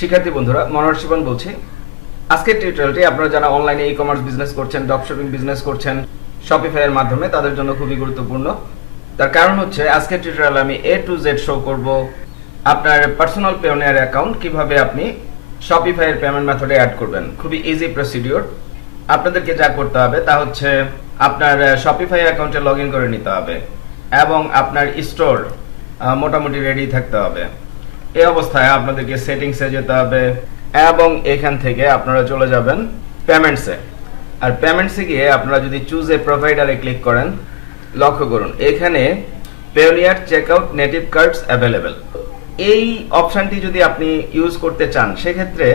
শিক্ষার্থী বন্ধুরা, মনোহর বলছি। আজকের টিউটোরিয়ালটি আপনারা যারা অনলাইনে ই কমার্স বিজনেস করছেন ড্রপ শিপিং বিজনেস করছেন শপিফাই এর মাধ্যমে, তাদের জন্য খুবই গুরুত্বপূর্ণ। তার কারণ হচ্ছে, আজকের টিউটোরিয়ালে আমি এ টু জেড শো করব। আপনার পার্সোনাল পেওনিয়ার অ্যাকাউন্ট কীভাবে আপনি শপিফাই এর পেমেন্ট মেথডে অ্যাড করবেন। খুবই ইজি প্রসিডিওর আপনাদেরকে যা করতে হবে, তা হচ্ছে আপনার শপিফাই অ্যাকাউন্টে লগ করে নিতে হবে এবং আপনার স্টোর মোটামুটি রেডি থাকতে হবে। এই অবস্থায় আপনাদেরকে সেটিংসে যেতে হবে এবং এখান থেকে আপনারা চলে যাবেন পেমেন্টসে আর পেমেন্টসে গিয়ে আপনারা যদি চুজ এ প্রোভাইডারে ক্লিক করেন, লক্ষ্য করুন, এখানে Payoneer checkout native cards available এই অপশনটি যদি আপনি ইউজ করতে চান, সেক্ষেত্রে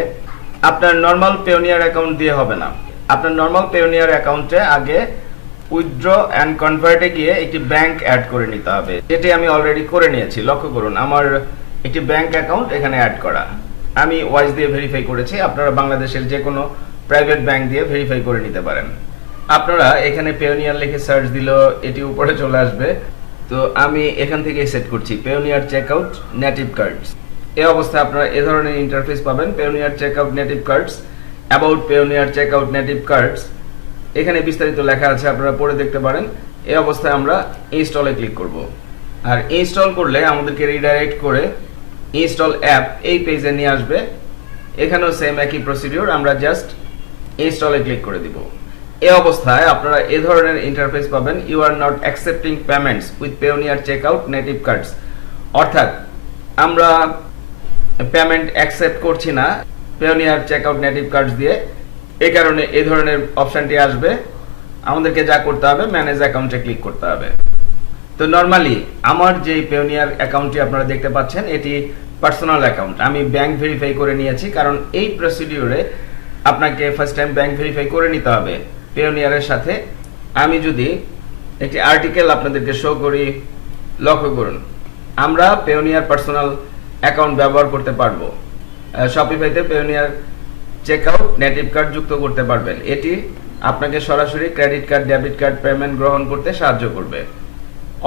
আপনার নর্মাল পেওনিয়ার অ্যাকাউন্ট দিয়ে হবে না। আপনার নর্মাল পেওনিয়ার অ্যাকাউন্টে আগে উইথড্র অ্যান্ড কনভার্টে গিয়ে একটি ব্যাংক অ্যাড করে নিতে হবে। যেটি আমি অলরেডি করে নিয়েছি। লক্ষ্য করুন, আমার একটি ব্যাংক অ্যাকাউন্ট এখানে অ্যাড করা। আমি ওয়াইজ দিয়ে ভেরিফাই করেছি, আপনারা বাংলাদেশের যে কোনো প্রাইভেট ব্যাংক দিয়ে ভেরিফাই করে নিতে পারেন। আপনারা এখানে পেওনিয়ার লিখে সার্চ দিল, এটি উপরে চলে আসবে। তো আমি এখান থেকে সেট করছি Payoneer check out native cards এ অবস্থায় আপনারা এ ধরনের ইন্টারফেস পাবেন Payoneer check out native cards about Payoneer checkout native cards এখানে বিস্তারিত লেখা আছে, আপনারা পড়ে দেখতে পারেন। এই অবস্থায় আমরা ইনস্টলে ক্লিক করব। আর ইনস্টল করলে আমাদেরকে রিডাইরেক্ট করে ইনস্টল অ্যাপ এই পেজে নিয়ে আসবে। এখানেও সেম একই প্রসিডিওর আমরা জাস্ট ইনস্টলে ক্লিক করে দিব। এই অবস্থায় আপনারা এ ধরনের ইন্টারফেস পাবেন। You are not accepting payments with Payoneer check out native cards অর্থাৎ, আমরা পেমেন্ট অ্যাকসেপ্ট করছি না Payoneer check out native cards দিয়ে। এই কারণে এ ধরনের অপশনটি আসবে। আমাদেরকে যা করতে হবে ম্যানেজ অ্যাকাউন্টে ক্লিক করতে হবে। তো নর্মালি আমার যে পেওনিয়ার অ্যাকাউন্টটি আপনারা দেখতে পাচ্ছেন, এটি পার্সোনাল অ্যাকাউন্ট আমি ব্যাংক ভেরিফাই করে নিয়েছি, কারণ এই প্রসিডিওরে আপনাকে ফার্স্ট টাইম ব্যাংক ভেরিফাই করে নিতে হবে পেওনিয়ারের সাথে। আমি যদি একটি আর্টিকেল আপনাদেরকে শো করি, লক্ষ্য করুন, আমরা পেওনিয়ার পার্সোনাল অ্যাকাউন্ট ব্যবহার করতে পারব। শপিফাইতে পেওনিয়ার চেকআউট নেটিভ কার্ড যুক্ত করতে পারবেন। এটি আপনাকে সরাসরি credit card debit card payment গ্রহণ করতে সাহায্য করবে।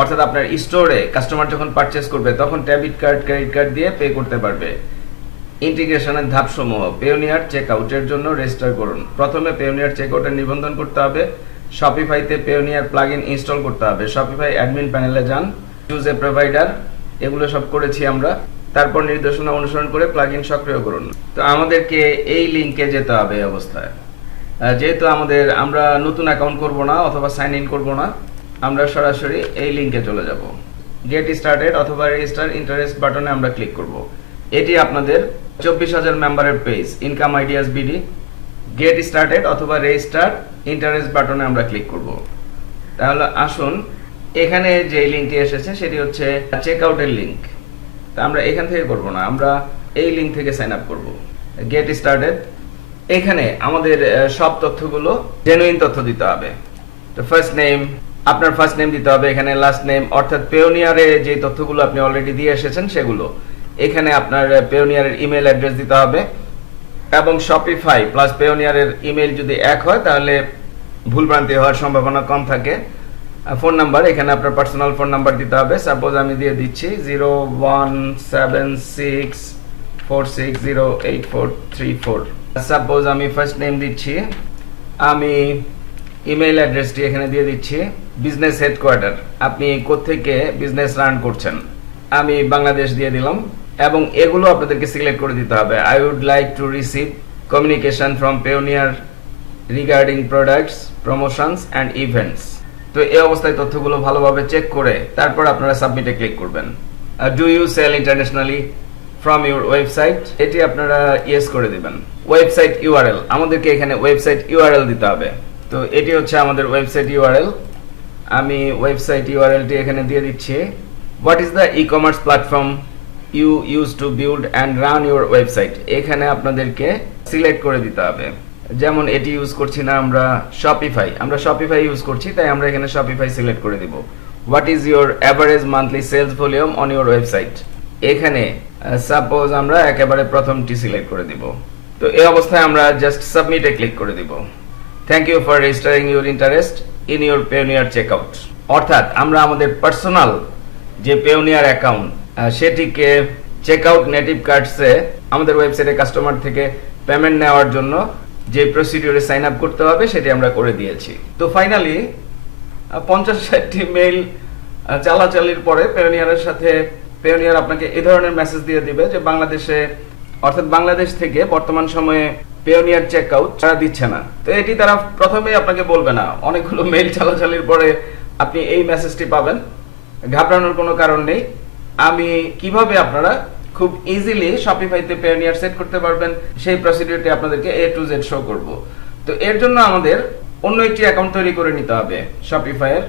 অর্থাৎ আপনার স্টোরে কাস্টমার যখন পারচেস করবে, তখন ডেবিট কার্ড ক্রেডিট কার্ড দিয়ে পে করতে পারবে। ইন্টিগ্রেশনের ধাপসমূহ পেওনিয়ার চেকআউটের জন্য রেজিস্টার করুন। প্রথমে পেওনিয়ার চেকআউটের নিবন্ধন করতে হবে। শপিফাইতে পেওনিয়ার প্লাগ ইন ইনস্টল করতে হবে। শপিফাই অ্যাডমিন প্যানেলে যান চুজ এ প্রোভাইডার এগুলো সব করেছি আমরা। তারপর নির্দেশনা অনুসরণ করে প্লাগ ইন সক্রিয় করুন। তো আমাদেরকে এই লিংকে যেতে হবে অবস্থায়। যেহেতু আমাদের, আমরা নতুন অ্যাকাউন্ট করব না অথবা সাইন ইন করব না আমরা সরাসরি এই লিংকে চলে যাব। গেট স্টার্টেড অথবা রেজিস্টার ইন্টারেস্ট বাটনে আমরা ক্লিক করব। এটি আপনাদের চব্বিশ হাজার মেম্বারের page income ideas BD get started অথবা রেজিস্টার ইন্টারেস্ট বাটনে আমরা ক্লিক করব। তাহলে আসুন, এখানে যে লিঙ্কটি এসেছে সেটি হচ্ছে চেক আউটের লিঙ্ক তা আমরা এখান থেকে করব না, আমরা এই লিঙ্ক থেকে সাইন আপ করব। গেট স্টার্টেড এখানে আমাদের সব তথ্যগুলো জেনুইন তথ্য দিতে হবে। তো ফার্স্ট নেম আপনার ফার্স্ট নেম দিতে হবে, এখানে লাস্ট নেম অর্থাৎ পেওনিয়ারে যে তথ্যগুলো আপনি অলরেডি দিয়ে এসেছেন সেগুলো। এখানে আপনার পেওনিয়ারের ইমেল অ্যাড্রেস দিতে হবে, এবং শপিফাই প্লাস পেওনিয়ারের ইমেল যদি এক হয়, তাহলে ভুলভ্রান্তি হওয়ার সম্ভাবনা কম থাকে। ফোন নাম্বার এখানে আপনার পার্সোনাল ফোন নাম্বার দিতে হবে। সাপোজ আমি দিয়ে দিচ্ছি zero one seven six four six zero eight four three four suppose আমি ফার্স্ট নেম দিচ্ছি, আমি ইমেল অ্যাড্রেসটি এখানে দিয়ে দিচ্ছি বিজনেস হেডকোয়ার্টার আপনি কোত্থেকে বিজনেস রান করছেন? আমি বাংলাদেশ দিয়ে দিলাম, এবং এগুলো আপনাদেরকে সিলেক্ট করে দিতে হবে। I would like to receive communication from Payoneer regarding products promotions and events তো এই অবস্থায় তথ্যগুলো ভালোভাবে চেক করে তারপর আপনারা সাবমিটে ক্লিক করবেন। Do you sell internationally from your website এটি আপনারা ইয়েস করে দিবেন। ওয়েবসাইট ইউআরএল আমাদেরকে এখানে ওয়েবসাইট ইউআরএল দিতে হবে। তো এটি হচ্ছে আমাদের ওয়েবসাইট ইউআরএল আমি ওয়েবসাইট ইউআরএলটি এখানে দিয়ে দিচ্ছি। What is the e commerce platform you use to build and run your website এখানে আপনাদেরকে সিলেক্ট করে দিতে হবে। যেমন এটি ইউজ করছি না আমরা শপিফাই আমরা শপিফাই ইউজ করছি, তাই আমরা এখানে শপিফাই সিলেক্ট করে দিব। What is your average monthly sales volume on your website এখানে সাপোজ আমরা একেবারে প্রথমটি সিলেক্ট করে দিব। তো এই অবস্থায় আমরা জাস্ট সাবমিটে ক্লিক করে দিব। Thank you for registering your interest in your Payoneer checkout অর্থাৎ আমরা আমাদের পার্সোনাল যে পেওনিয়ার অ্যাকাউন্ট সেটিকে চেক আউট নেটিভ কার্ডসে আমাদের ওয়েবসাইটে কাস্টমার থেকে পেমেন্ট নেওয়ার জন্য যে প্রসিডিউরে সাইন আপ করতে হবে, সেটি আমরা করে দিয়েছি। তো ফাইনালি পঞ্চাশ ষাটটি মেইল চালাচালির পরে পেওনিয়ারের সাথে পেওনিয়ার আপনাকে এ ধরনের মেসেজ দিয়ে দিবে যে বাংলাদেশে, অর্থাৎ বাংলাদেশ থেকে বর্তমান সময়ে পেওনিয়ার চেক আউট তারা দিচ্ছে না। তো এটি তারা প্রথমেই আপনাকে বলবে না। অনেকগুলো মেইল চালাচালির পরে আপনি এই মেসেজটি পাবেন। ঘাবড়ানোর কোনো কারণ নেই। আমি কীভাবে আপনারা খুব ইজিলি শপিফাইতে পেওনিয়ার সেট করতে পারবেন, সেই প্রসিডিউরটি আপনাদেরকে এ টু জেড শো করব। তো এর জন্য আমাদের অন্য একটি অ্যাকাউন্ট তৈরি করে নিতে হবে। শপিফাইয়ের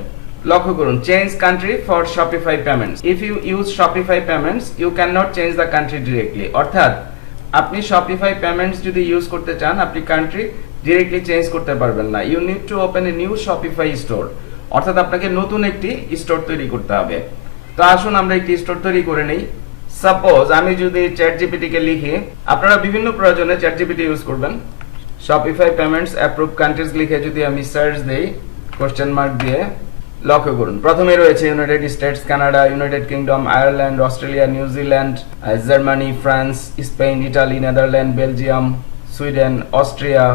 লক্ষ্য করুন change country for Shopify payments if you use Shopify payments you can not change the country directly অর্থাৎ আপনি শপিফাই পেমেন্টস যদি ইউজ করতে চান, আপনি কান্ট্রি ডিরেক্টলি চেঞ্জ করতে পারবেন না। You need to open a new Shopify store অর্থাৎ আপনাকে নতুন একটি স্টোর তৈরি করতে হবে। তো আসুন আমরা একটি স্টোর তৈরি করে নেই। সাপোজ আমি যদি চ্যাট জিপিটিকে লিখি, আপনারা বিভিন্ন প্রয়োজনে চ্যাট জিপিটি ইউজ করবেন। শপিফাই পেমেন্টস অ্যাপ্রুভ কান্ট্রিজ লিখে যদি আমি সার্চ দেই কোশ্চেন মার্ক দিয়ে। লক্ষ্য করুন। প্রথমে রয়েছে United States Canada United Kingdom Ireland Australia New Zealand Germany France Spain Italy Netherland Belgium Sweden Austria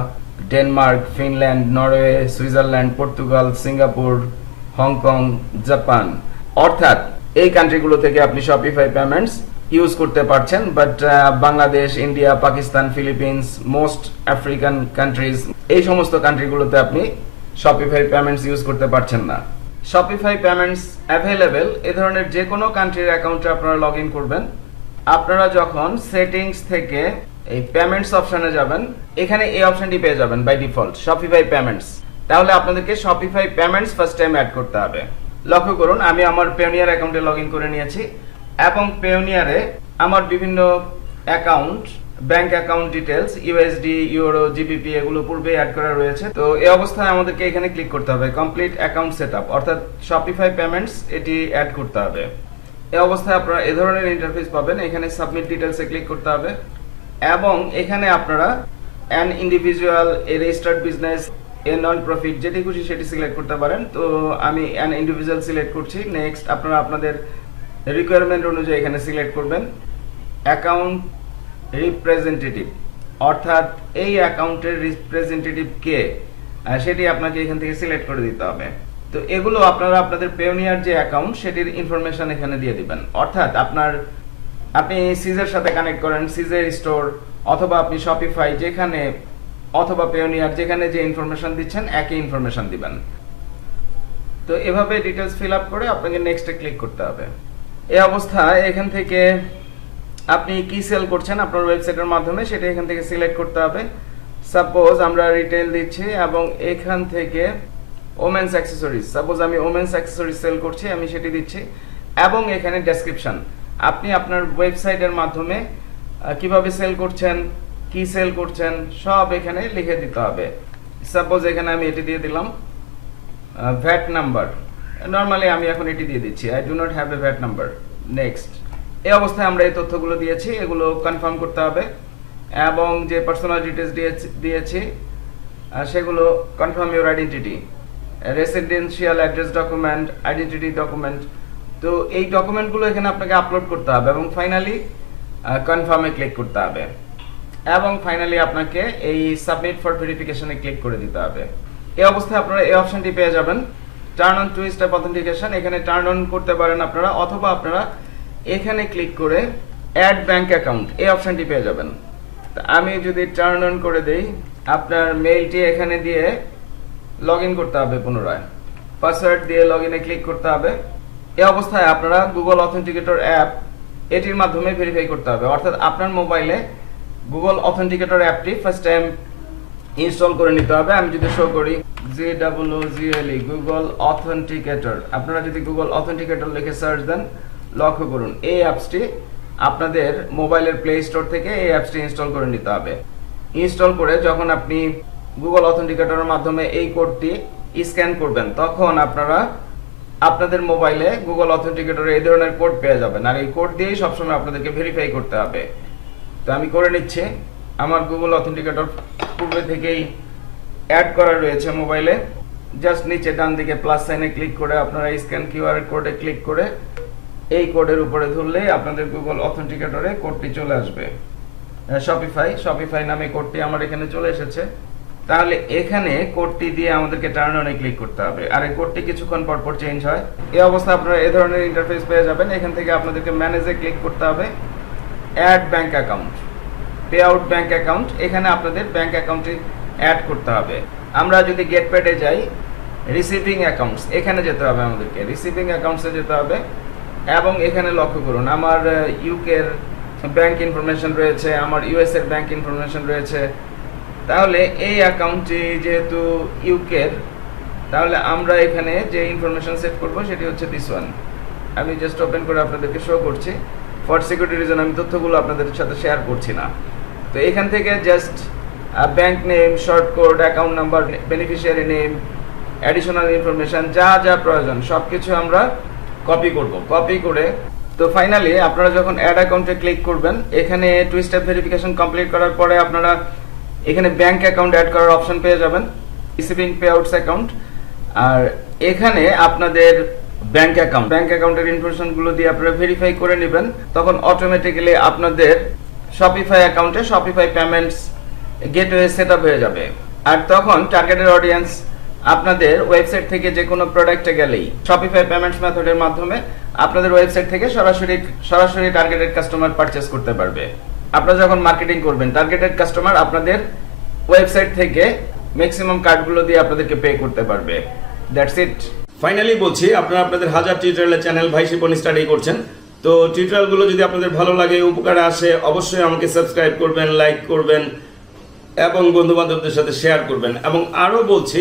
Denmark Finland Norway Switzerland Portugal Singapore Hong Kong Japan অর্থাৎ এই কান্ট্রিগুলো থেকে আপনি শপিফাই পেমেন্টস ইউজ করতে পারছেন but Bangladesh India Pakistan Philippines most African countries এই সমস্ত কান্ট্রিগুলোতে আপনি Shopify payments use করতে পারছেন না। শপিফাই পেমেন্টস অ্যাভেলেবেল এ ধরনের যে কোনো কান্ট্রির অ্যাকাউন্টে আপনারা লগ করবেন। আপনারা যখন সেটিংস থেকে এই পেমেন্টস অপশনে যাবেন, এখানে এই অপশনটি পেয়ে যাবেন বাই ডিফল্ট শপিফাই পেমেন্টস তাহলে আপনাদেরকে Shopify payments first time add করতে হবে। লক্ষ্য করুন, আমি আমার পেওনিয়ার অ্যাকাউন্টে লগ করে নিয়েছি এবং পেওনিয়ারে আমার বিভিন্ন account bank account details USD euro GBP এগুলো পূর্বে অ্যাড করা রয়েছে। তো এই অবস্থায় আমাদেরকে এখানে ক্লিক করতে হবে কমপ্লিট অ্যাকাউন্ট সেটআপ অর্থাৎ শপিফাই পেমেন্টস এটি অ্যাড করতে হবে। এই অবস্থায় আপনারা এ ধরনের ইন্টারফেস পাবেন, এখানে সাবমিট ডিটেলসে ক্লিক করতে হবে। এবং এখানে আপনারা an individual a registered business a non profit যেটি খুশি সেটি সিলেক্ট করতে পারেন। তো আমি অ্যান ইন্ডিভিজুয়াল সিলেক্ট করছি নেক্সট আপনারা আপনাদের রিকোয়ারমেন্ট অনুযায়ী এখানে সিলেক্ট করবেন। অ্যাকাউন্ট রিপ্রেজেন্টেটিভ অর্থাৎ এই অ্যাকাউন্টের রিপ্রেজেন্টেটিভ কে সেটি আপনাকে এখান থেকে সিলেক্ট করে দিতে হবে। তো এগুলো আপনারা আপনাদের পেওনিয়ার যে অ্যাকাউন্ট সেটির ইনফরমেশন এখানে দিয়ে দিবেন। অর্থাৎ আপনার, আপনি সিজের সাথে কানেক্ট করেন সিজের স্টোর অথবা আপনি শপিফাই যেখানে, অথবা পেওনিয়ার যেখানে যে ইনফরমেশন দিচ্ছেন, একই ইনফরমেশন দিবেন। তো এভাবে ডিটেলস ফিল আপ করে আপনাকে নেক্সটে ক্লিক করতে হবে। এই অবস্থায় এখান থেকে আপনি কি সেল করছেন আপনার ওয়েবসাইটের মাধ্যমে, সেটা এখান থেকে সিলেক্ট করতে হবে। সাপোজ আমরা রিটেল দিচ্ছি এবং এখান থেকে ওমেন্স অ্যাক্সেসরিজ সাপোজ আমি ওমেন্স অ্যাক্সেসরিজ সেল করছি, আমি সেটি দিচ্ছি এবং এখানে ডেসক্রিপশন আপনি আপনার ওয়েবসাইটের মাধ্যমে কীভাবে সেল করছেন, কি সেল করছেন, সব এখানে লিখে দিতে হবে। সাপোজ এখানে আমি এটি দিয়ে দিলাম ভ্যাট নাম্বার নর্মালি আমি এখন এটি দিয়ে দিচ্ছি। I do not have a VAT number next এই অবস্থায় আমরা এই তথ্যগুলো দিয়েছি, এগুলো কনফার্ম করতে হবে। এবং যে পার্সোনাল ডিটেলস দিয়েছি সেগুলো confirm your identity residential address document identity document তো এই ডকুমেন্টগুলো এখানে আপনাকে আপলোড করতে হবে এবং ফাইনালি কনফার্মে ক্লিক করতে হবে। এবং ফাইনালি আপনাকে এই সাবমিট ফর ভেরিফিকেশনে ক্লিক করে দিতে হবে। এই অবস্থায় আপনারা এই অপশনটি পেয়ে যাবেন। Turn on two step authentication এখানে টার্ন অন করতে পারেন আপনারা, অথবা আপনারা এখানে ক্লিক করে অ্যাড ব্যাংক অ্যাকাউন্ট এই অপশনটি পেয়ে যাবেন। আমি যদি টার্ন অন করে দেই, আপনার মেইলটি এখানে দিয়ে লগ করতে হবে পুনরায়। পাসওয়ার্ড দিয়ে লগ ক্লিক করতে হবে। এই অবস্থায় আপনারা গুগল অথেন্টিকেটর অ্যাপ এটির মাধ্যমে ভেরিফাই করতে হবে। অর্থাৎ আপনার মোবাইলে গুগল অথেন্টিকেটর অ্যাপটি ফার্স্ট টাইম ইনস্টল করে নিতে হবে। আমি যদি শো করি G double O G L E Google authenticator আপনারা যদি গুগল অথেন্টিকেটর লিখে সার্চ দেন লক্ষ্য করুন, এই অ্যাপসটি আপনাদের মোবাইলের প্লে স্টোর থেকে এই অ্যাপসটি ইনস্টল করে নিতে হবে। ইনস্টল করে যখন আপনি গুগল অথেন্টিকেটরের মাধ্যমে এই কোডটি স্ক্যান করবেন, তখন আপনারা আপনাদের মোবাইলে গুগল অথেন্টিকেটরে এই ধরনের কোড পেয়ে যাবেন। আর এই কোড দিয়েই সবসময় আপনাদেরকে ভেরিফাই করতে হবে। তো আমি করে নিচ্ছি। আমার গুগল অথেন্টিকেটর পূর্বে থেকেই অ্যাড করা রয়েছে মোবাইলে। জাস্ট নিচে ডান দিকে প্লাস সাইনে ক্লিক করে আপনারা স্ক্যান কিউআর কোডে ক্লিক করে এই কোডের উপরে ধরলেই আপনাদের গুগল অথেন্টিকেটরে কোডটি চলে আসবে। শপিফাই শপিফাই নামে কোডটি আমার এখানে চলে এসেছে। তাহলে এখানে কোডটি দিয়ে আমাদেরকে টার্ন অনে ক্লিক করতে হবে। আর এই কোডটি কিছুক্ষণ পর পর চেঞ্জ হয়। এই অবস্থা আপনারা এই ধরনের ইন্টারফেস পেয়ে যাবেন। এখান থেকে আপনাদেরকে ম্যানেজে ক্লিক করতে হবে। Add bank account pay out bank account এখানে আপনাদের ব্যাংক অ্যাকাউন্টটি অ্যাড করতে হবে। আমরা যদি গেট প্যাডে যাই রিসিভিং অ্যাকাউন্টস এখানে যেতে হবে আমাদেরকে। রিসিভিং অ্যাকাউন্টসে যেতে হবে। এবং এখানে লক্ষ্য করুন, আমার ইউকের ব্যাংক ইনফরমেশন রয়েছে, আমার ইউএস এর ব্যাংক ইনফরমেশন রয়েছে। তাহলে এই অ্যাকাউন্টটি যেহেতু ইউকের তাহলে আমরা এখানে যে ইনফরমেশন সেট করব সেটি হচ্ছে দিস ওয়ান আমি জাস্ট ওপেন করে আপনাদেরকে শো করছি। ফর সিকিউরিটি রিজন আমি তথ্যগুলো আপনাদের সাথে শেয়ার করছি না। তো এখান থেকে just bank name short code account number beneficiary name additional information যা যা প্রয়োজন সব কিছু আমরা কপি করব। কপি করে তো ফাইনালি আপনারা যখন অ্যাড অ্যাকাউন্টে ক্লিক করবেন, এখানে টু স্টেপ ভেরিফিকেশন কমপ্লিট করার পরে আপনারা এখানে ব্যাংক অ্যাকাউন্ট অ্যাড করার অপশন পেয়ে যাবেন রিসিভিং পে আউটস অ্যাকাউন্ট আর এখানে আপনাদের ব্যাংক অ্যাকাউন্ট ব্যাংক অ্যাকাউন্টের ইনফরমেশনগুলো দিয়ে আপনারা ভেরিফাই করে নেবেন, তখন অটোমেটিক্যালি আপনাদের শপিফাই অ্যাকাউন্টে শপিফাই পেমেন্টস গেটওয়ে সেট হয়ে যাবে। আর তখন টার্গেটেড অডিয়েন্স আপনাদের ওয়েবসাইট থেকে যে কোনো প্রোডাক্টে গেলেই শপিফাই পেমেন্টস মেথডের মাধ্যমে আপনাদের ওয়েবসাইট থেকে সরাসরি সরাসরি টার্গেটেড কাস্টমার পারচেস করতে পারবে। আপনারা যখন মার্কেটিং করবেন টার্গেটেড কাস্টমার আপনাদের ওয়েবসাইট থেকে ম্যাক্সিমাম কার্ডগুলো দিয়ে আপনাদেরকে পে করতে পারবে। দ্যাটস ইট ফাইনালি বলছি, আপনারা আপনাদের হাজার টিউটোরিয়ালের চ্যানেল ভাই শিপন স্টাডি করছেন। তো টিউটোরিয়ালগুলো যদি আপনাদের ভালো লাগে, উপকারে আসে, অবশ্যই আমাকে সাবস্ক্রাইব করবেন লাইক করবেন, এবং বন্ধু বান্ধবদের সাথে শেয়ার করবেন। এবং আরও বলছি